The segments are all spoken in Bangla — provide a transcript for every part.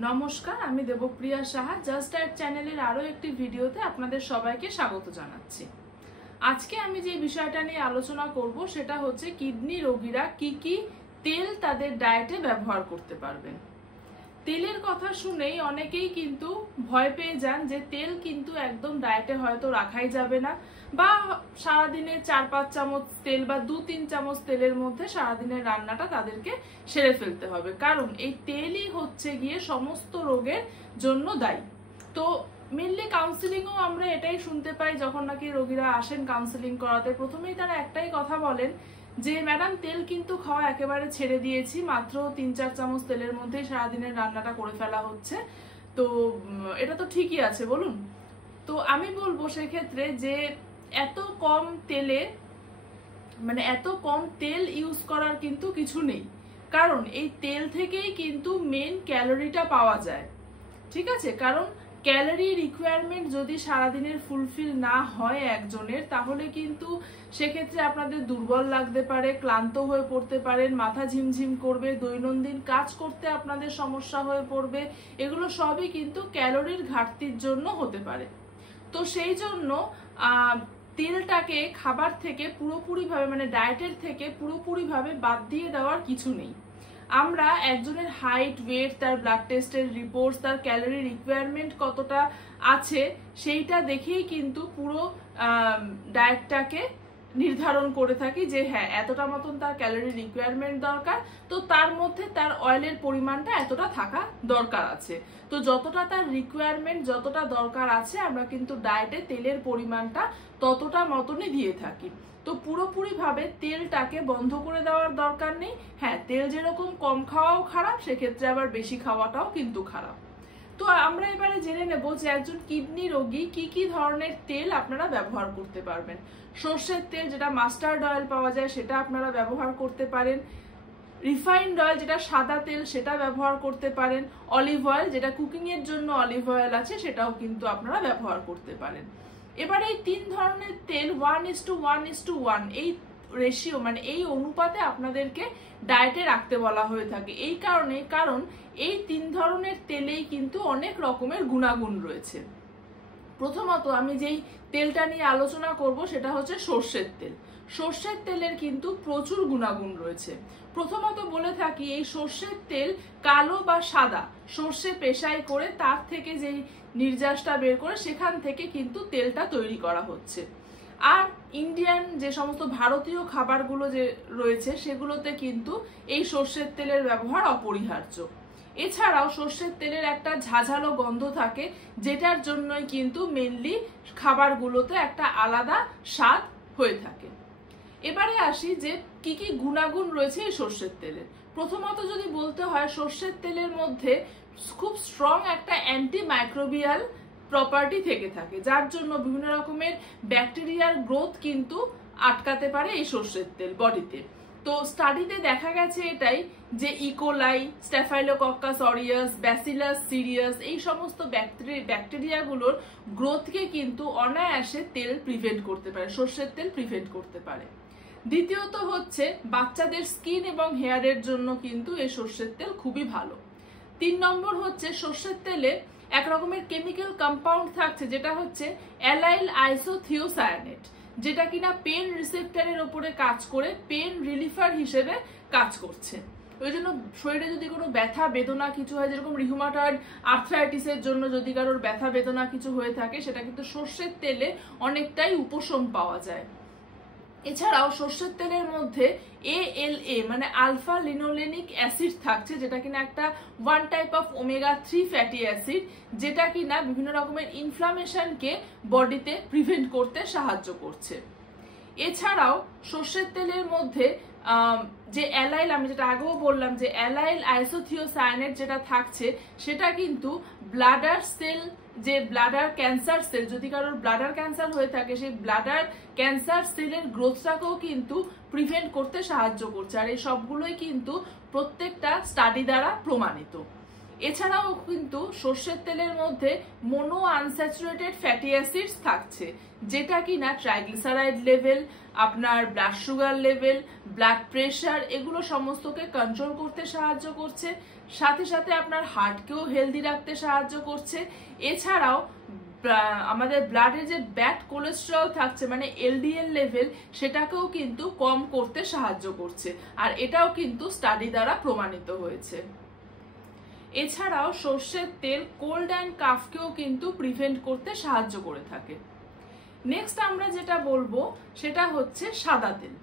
নমস্কার, আমি দেবপ্রিয়া সাহা জাস্ট ডায়েট চ্যানেলের আরো একটি ভিডিওতে আপনাদের সবাইকে স্বাগত জানাচ্ছি। আজকে আমি যে বিষয়টা নিয়ে আলোচনা করব সেটা হচ্ছে কিডনি রোগীরা কি কি তেল তাদের ডায়েটে ব্যবহার করতে পারবেন। তেলের কথা শুনেই অনেকেই কিন্তু ভয় পেয়ে যান যে তেল কিন্তু একদম ডায়েটে হয়তো রাখাই যাবে না, বা সারাদিনে 4-5 চামচ তেল বা 2-3 চামচ তেলের মধ্যে সারাদিনের রান্নাটা তাদেরকে সেরে ফেলতে হবে, কারণ এই তেলই হচ্ছে গিয়ে সমস্ত রোগের জন্য দায়ী। তো মেনলি কাউন্সিলিংও আমরা এটাই শুনতে পাই, যখন নাকি রোগীরা আসেন কাউন্সিলিং করাতে, প্রথমেই তারা একটাই কথা বলেন যে ম্যাডাম তেল কিন্তু খাওয়া একেবারে ছেড়ে দিয়েছি, মাত্র 3-4 চামচ তেলের মধ্যেই সারাদিনের রান্নাটা করে ফেলা হচ্ছে। তো এটা তো ঠিকই আছে বলুন। তো আমি বলবো সেক্ষেত্রে যে এত কম তেলে এত কম তেল ইউজ করার কিন্তু কিছু নেই, কারণ এই তেল থেকেই কিন্তু মেন ক্যালোরিটা পাওয়া যায়। ঠিক আছে, কারণ ক্যালোরি রিকোয়ারমেন্ট যদি সারাদিনের ফুলফিল না হয় একজনের, তাহলে কিন্তু সেক্ষেত্রে আপনাদের দুর্বল লাগতে পারে, ক্লান্ত হয়ে পড়তে পারেন, মাথা ঝিমঝিম করবে, দৈনন্দিন কাজ করতে আপনাদের সমস্যা হয়ে পড়বে। এগুলো সবই কিন্তু ক্যালোরির ঘাটতির জন্য হতে পারে। তো সেই জন্য তেলটাকে খাবার থেকে পুরোপুরিভাবে ডায়েটের থেকে পুরোপুরিভাবে বাদ দিয়ে দেওয়ার কিছু নেই। আমরা একজনের হাইট, ওয়েট, তার ব্লাড টেস্টের রিপোর্টস, তার ক্যালোরি রিকোয়ারমেন্ট কতটা আছে সেইটা দেখেই কিন্তু পুরো ডায়েটটাকে নির্ধারণ করে থাকি যে হ্যাঁ এতটা মতন তার ক্যালোরি রিকোয়ারমেন্ট দরকার, তো তার মধ্যে তার অয়েলের পরিমাণটা এতটা থাকা দরকার আছে। তো যতটা তার রিকোয়ারমেন্ট, যতটা দরকার আছে, আমরা কিন্তু ডায়েটে তেলের পরিমাণটা ততটা মতনই দিয়ে থাকি। তো পুরোপুরিভাবে তেলটাকে বন্ধ করে দেওয়ার দরকার নেই। হ্যাঁ, তেল যেরকম কম খাওয়াও খারাপ, সেক্ষেত্রে আবার বেশি খাওয়াটাও কিন্তু খারাপ। তো আমরা এবারে জেনে নেব যে একজন কিডনি রোগী কি কি ধরনের তেল আপনারা ব্যবহার করতে পারবেন। সর্ষের তেল, যেটা মাস্টার্ড অয়েল পাওয়া যায়, সেটা আপনারা ব্যবহার করতে পারেন। রিফাইন্ড অয়েল, যেটা সাদা তেল, সেটা ব্যবহার করতে পারেন। অলিভ অয়েল, যেটা কুকিং এর জন্য অলিভ অয়েল আছে, সেটাও কিন্তু আপনারা ব্যবহার করতে পারেন। এবার এই 3 ধরনের তেল 1:1:1 এই রেশিও এই অনুপাতে আপনাদেরকে ডায়েটে রাখতে বলা হয়ে থাকে। এই কারণে, কারণ এই 3 ধরনের তেলেই কিন্তু অনেক রকমের গুণাগুণ রয়েছে। প্রথমত আমি যেই তেলটা নিয়ে আলোচনা করব সেটা হচ্ছে সর্ষের তেল। সর্ষের তেলের কিন্তু প্রচুর গুণাগুণ রয়েছে। প্রথমত বলে থাকি, এই সর্ষের তেল কালো বা সাদা সর্ষে পেশাই করে তার থেকে যেই নির্যাসটা বের করে সেখান থেকে কিন্তু তেলটা তৈরি করা হচ্ছে। আর ইন্ডিয়ান যে সমস্ত ভারতীয় খাবারগুলো যে রয়েছে সেগুলোতে কিন্তু এই সর্ষের তেলের ব্যবহার অপরিহার্য। এছাড়াও সর্ষের তেলের একটা ঝাঁঝালো গন্ধ থাকে, যেটার জন্যই কিন্তু মেনলি খাবারগুলোতে একটা আলাদা স্বাদ হয়ে থাকে। এবারে আসি যে কি কি গুণাগুণ রয়েছে এই সর্ষের তেলের। প্রথমত যদি বলতে হয়, সর্ষের তেলের মধ্যে খুব স্ট্রং একটা অ্যান্টিমাইক্রোবিয়াল প্রপার্টি থেকে থাকে, যার জন্য বিভিন্ন রকমের ব্যাকটেরিয়ার গ্রোথ কিন্তু আটকাতে পারে এই সর্ষের তেল বডিতে। তো স্টাডিতে দেখা গেছে এটাই যে E. coli, staphylococcus aureus, bacillus serious, এই সমস্ত ব্যাকটেরিয়াগুলোর গ্রোথকে কিন্তু অনায়াসে তেল প্রিভেন্ট করতে পারে, সর্ষের তেল প্রিভেন্ট করতে পারে। দ্বিতীয়ত হচ্ছে বাচ্চাদের স্কিন এবং হেয়ারের জন্য কিন্তু এই সর্ষের তেল খুবই ভালো। 3 নম্বর হচ্ছে সর্ষের তেলে এক রকমের কেমিক্যাল কম্পাউন্ড থাকছে, যেটা হচ্ছে অ্যালাইল আইসোথিওসায়ানেট, যেটা কিনা পেন রিসেপ্টরের উপরে কাজ করে পেন রিলিফার হিসেবে কাজ করছে। ওই জন্য শরীরে যদি কোনো ব্যথা বেদনা কিছু হয়, যেরকম রিউমাটয়েড আর্থ্রাইটিসের জন্য যদি কারোর ব্যথা বেদনা কিছু হয়ে থাকে, সেটা কিন্তু সর্ষের তেলে অনেকটাই উপশম পাওয়া যায়। এছাড়াও সর্ষের তেলের মধ্যে ALA আলফা লিনোলেনিক অ্যাসিড থাকছে, যেটা কিনা একটা 1 type of omega-3 fatty acid, যেটা কিনা বিভিন্ন রকমের ইনফ্লামেশনকে বডিতে প্রিভেন্ট করতে সাহায্য করছে। এছাড়াও সর্ষের তেলের মধ্যে যে অ্যালাইল, আমি যেটা আগেও বললাম যে অ্যালাইল আইসোথিওসায়ানেট যেটা থাকছে, সেটা কিন্তু ব্লাডার সেল, যে ব্লাডার ক্যান্সার সেল, যদি কারোর ব্লাডার ক্যান্সার হয়ে থাকে, সেই ব্লাডার ক্যান্সার সেলের গ্রোথটাকেও কিন্তু প্রিভেন্ট করতে সাহায্য করছে। আর এই সবগুলোই কিন্তু প্রত্যেকটা স্টাডি দ্বারা প্রমাণিত। এছাড়াও কিন্তু সর্ষের তেলের মধ্যে মোনো আনস্যাচুরেটেড ফ্যাটি অ্যাসিডস থাকছে, যেটা কিনা ট্রাইগ্লিসারাইড লেভেল, আপনার blood sugar level, blood pressure এগুলো সমস্তকে কন্ট্রোল করতে সাহায্য করছে, সাথে সাথে আপনার হার্টকেও হেলদি রাখতে সাহায্য করছে। এছাড়াও আমাদের ব্লাডে যে ব্যাড কোলেস্টেরল থাকছে মানে এলডিএল লেভেল, সেটাকেও কিন্তু কম করতে সাহায্য করছে, আর এটাও কিন্তু স্টাডি দ্বারা প্রমাণিত হয়েছে। এছাড়াও সর্ষের তেল কোল্ড অ্যান্ড কাফকেও কিন্তু প্রিভেন্ট করতে সাহায্য করে থাকে। নেক্সট আমরা যেটা বলবো সেটা হচ্ছে সাদা তেল।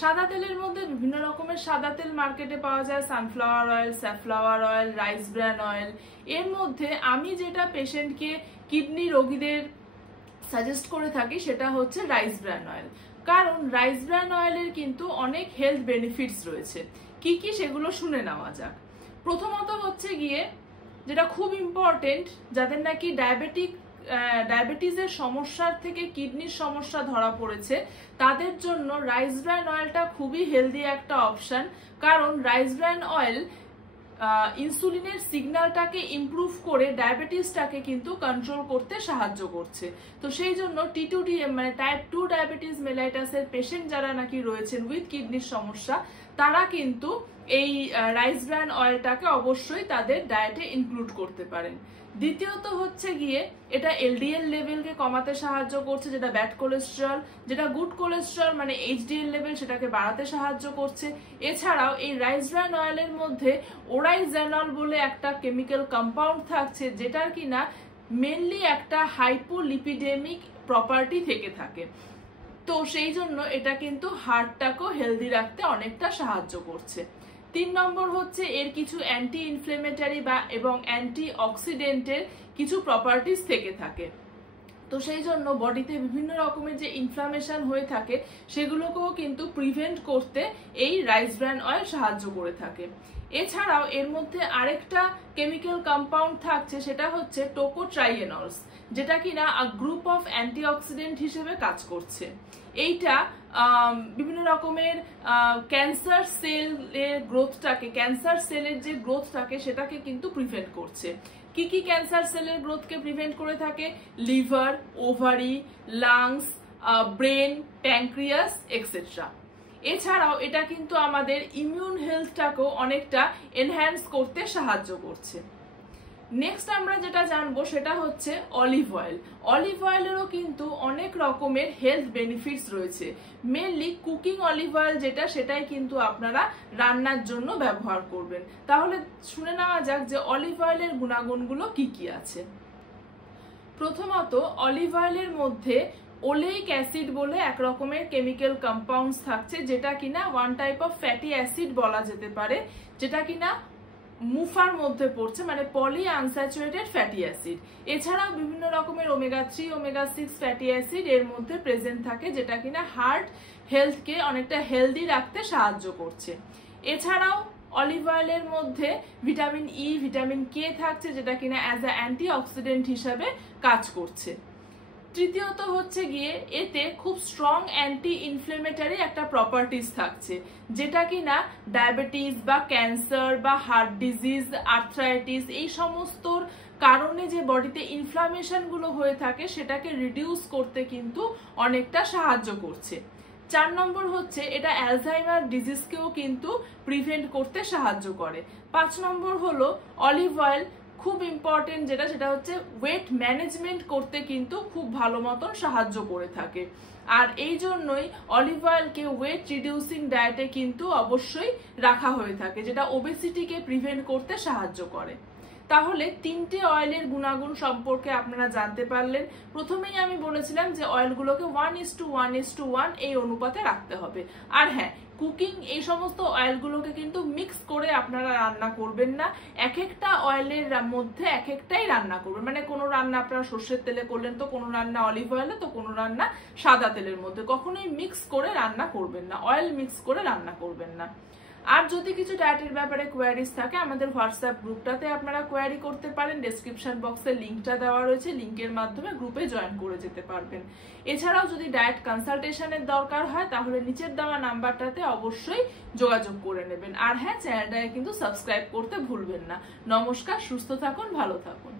সাদা তেলের মধ্যে বিভিন্ন রকমের সাদা তেল মার্কেটে পাওয়া যায়, sunflower oil, safflower oil, rice bran oil. এর মধ্যে আমি যেটা পেশেন্টকে, কিডনি রোগীদের সাজেস্ট করে থাকি সেটা হচ্ছে রাইস ব্র্যান অয়েল, কারণ রাইস ব্র্যান অয়েলের কিন্তু অনেক হেলথ বেনিফিটস রয়েছে। কি কি সেগুলো শুনে নেওয়া যাক। প্রথমত হচ্ছে গিয়ে যেটা খুব ইম্পর্টেন্ট, যাদের নাকি ডায়াবেটিসের সমস্যার থেকে কিডনির সমস্যা ধরা পড়েছে, তাদের জন্য রাইস ব্র্যান অয়েলটা খুবই হেলদি একটা অপশন, কারণ রাইস ব্র্যান অয়েল ইনসুলিনের সিগন্যালটাকে ইমপ্রুভ করে ডায়াবেটিসটাকে কিন্তু কন্ট্রোল করতে সাহায্য করছে। তো সেই জন্য T2DM মানে টাইপ 2 ডায়াবেটিস মেলাইটাসের পেশেন্ট যারা নাকি রয়েছেন উইথ কিডনির সমস্যা, তারা কিন্তু এই রাইস ব্র্যান অয়েলটাকে অবশ্যই তাদের ডায়েটে ইনক্লুড করতে পারেন। দ্বিতীয়ত হচ্ছে গিয়ে এটা এলডিএল লেভেলকে কমাতে সাহায্য করছে, যেটা ব্যাড কোলেস্টেরল, যেটা গুড কোলেস্টেরল মানে এইচডিএল লেভেল সেটাকে বাড়াতে সাহায্য করছে। এছাড়াও এই রাইস ব্র্যান অয়েলের মধ্যে ওরাইজ্যানল বলে একটা কেমিক্যাল কম্পাউন্ড থাকছে, যেটার কিনা মেনলি একটা হাইপোলিপিডেমিক প্রপার্টি থেকে থাকে। তো সেই জন্য এটা কিন্তু হার্টটাকেও হেলদি রাখতে অনেকটা সাহায্য করছে। 3 নম্বর হচ্ছে এর কিছু অ্যান্টি ইনফ্লেমেটারি এবং অ্যান্টি অক্সিডেন্টের কিছু প্রপার্টিজ থেকে থাকে। তো সেই জন্য বডিতে বিভিন্ন রকমের যে ইনফ্লামেশন হয়ে থাকে সেগুলোকেও কিন্তু প্রিভেন্ট করতে এই রাইস ব্র্যান অয়েল সাহায্য করে থাকে। এছাড়াও এর মধ্যে আরেকটা কেমিক্যাল কম্পাউন্ড থাকছে, সেটা হচ্ছে টোকোট্রাইএনলস, যেটা কিনা গ্রুপ অফ অ্যান্টিঅক্সিডেন্ট হিসেবে কাজ করছে। এইটা বিভিন্ন রকমের ক্যান্সার সেলের গ্রোথটাকে, ক্যান্সার সেলের যে গ্রোথটাকে সেটাকে কিন্তু প্রিভেন্ট করছে। কি কি ক্যান্সার সেলের গ্রোথকে প্রিভেন্ট করে থাকে? Liver, ovary, lungs, brain, pancreas etcetera. এছাড়াও এটা কিন্তু আমাদের ইমিউন হেলথটাকেও অনেকটা এনহ্যান্স করতে সাহায্য করছে। নেক্সট আমরা যেটা জানবো সেটা হচ্ছে অলিভ অয়েল। অলিভ অয়েলেরও কিন্তু অনেক রকমের হেলথ বেনিফিটস রয়েছে। মেনলি কুকিং অলিভ অয়েল যেটা, সেটাই কিন্তু আপনারা রান্নার জন্য ব্যবহার করবেন। তাহলে শুনে নেওয়া যাক যে অলিভ অয়েলের গুণাগুণগুলো কি কি আছে। প্রথমত অলিভ অয়েলের মধ্যে ওলেইক অ্যাসিড বলে এক রকমের কেমিক্যাল কম্পাউন্ডস থাকছে, যেটা কিনা one type of fatty acid বলা যেতে পারে, যেটা কিনা মুফার মধ্যে পড়ছে, মানে পলি আনস্যাচুরেটেড ফ্যাটি অ্যাসিড। এছাড়াও বিভিন্ন রকমের ওমেগা 3, ওমেগা 6 ফ্যাটি অ্যাসিড এর মধ্যে প্রেজেন্ট থাকে, যেটা কিনা হার্ট হেলথকে অনেকটা হেলদি রাখতে সাহায্য করছে। এছাড়াও অলিভ অয়েলের মধ্যে ভিটামিন ই, ভিটামিন কে থাকছে, যেটা কিনা অ্যাজ আ অ্যান্টিঅক্সিডেন্ট হিসাবে কাজ করছে। তৃতীয়ত হচ্ছে গিয়ে এতে খুব স্ট্রং অ্যান্টি ইনফ্লেমেটারি একটা প্রপার্টিজ থাকছে, যেটা কিনা ডায়াবেটিস বা ক্যান্সার বা হার্ট ডিজিজ, আর্থ্রাইটিস এই সমস্ত কারণে যে বডিতে ইনফ্লামেশন গুলো হয়ে থাকে সেটাকে রিডিউস করতে কিন্তু অনেকটা সাহায্য করছে। 4 নম্বর হচ্ছে এটা অ্যালঝাইমার ডিজিজকেও কিন্তু প্রিভেন্ট করতে সাহায্য করে। 5 নম্বর হলো অলিভ অয়েল খুব ইম্পর্টেন্ট যেটা, সেটা হচ্ছে ওয়েট ম্যানেজমেন্ট করতে কিন্তু খুব ভালো মতন সাহায্য করে থাকে। আর এই জন্যই অলিভ অয়েলকে ওয়েট রিডিউসিং ডায়েটে কিন্তু অবশ্যই রাখা হয়ে থাকে, যেটা ওবেসিটিকে প্রিভেন্ট করতে সাহায্য করে। তাহলে 3টে অয়েলের গুণাগুণ সম্পর্কে আপনারা জানতে পারলেন। প্রথমেই আমি বলেছিলাম যে অয়েলগুলোকে 1:1:1 এই অনুপাতে রাখতে হবে। আর হ্যাঁ, কুকিং এই সমস্ত অয়েলগুলোকে কিন্তু মিক্স করে আপনারা রান্না করবেন না, এক একটা অয়েলের মধ্যে এক একটাই রান্না করবেন। মানে কোনো রান্না আপনারা সর্ষের তেলে করলেন তো কোনো রান্না অলিভ অয়েলে, তো কোনো রান্না সাদা তেলের মধ্যে, কখনোই মিক্স করে রান্না করবেন না, অয়েল মিক্স করে রান্না করবেন না। আর যদি কিছু ডায়েটের ব্যাপারে কোয়ারিজ থাকে আমাদের হোয়াটসঅ্যাপ গ্রুপটাতে আপনারা কোয়ারি করতে পারেন। ডেসক্রিপশন বক্সে লিঙ্কটা দেওয়া রয়েছে, লিঙ্কের মাধ্যমে গ্রুপে জয়েন করে যেতে পারবেন। এছাড়াও যদি ডায়েট কনসালটেশনের দরকার হয় তাহলে নিচের দেওয়া নাম্বারটাতে অবশ্যই যোগাযোগ করে নেবেন। আর হ্যাঁ, চ্যানেলটাকে কিন্তু সাবস্ক্রাইব করতে ভুলবেন না। নমস্কার, সুস্থ থাকুন, ভালো থাকুন।